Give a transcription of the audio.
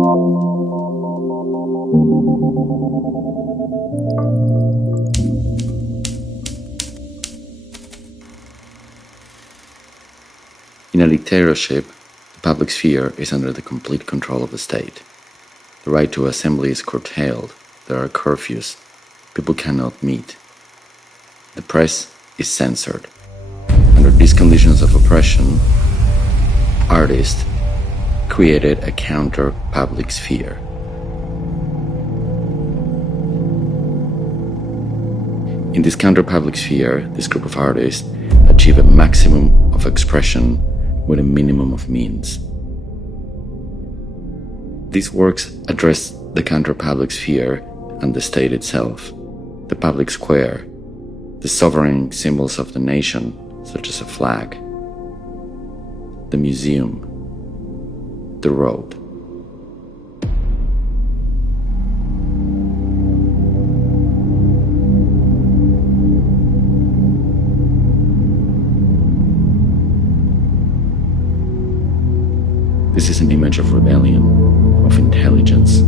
In a dictatorship, the public sphere is under the complete control of the state. The right to assembly is curtailed, there are curfews, people cannot meet. The press is censored. Under these conditions of oppression, artists created a counter-public sphere. In this counter-public sphere, this group of artists achieve a maximum of expression with a minimum of means. These works address the counter-public sphere and the state itself, the public square, the sovereign symbols of the nation, such as a flag, the museum, the road. This is an image of rebellion, of intelligence,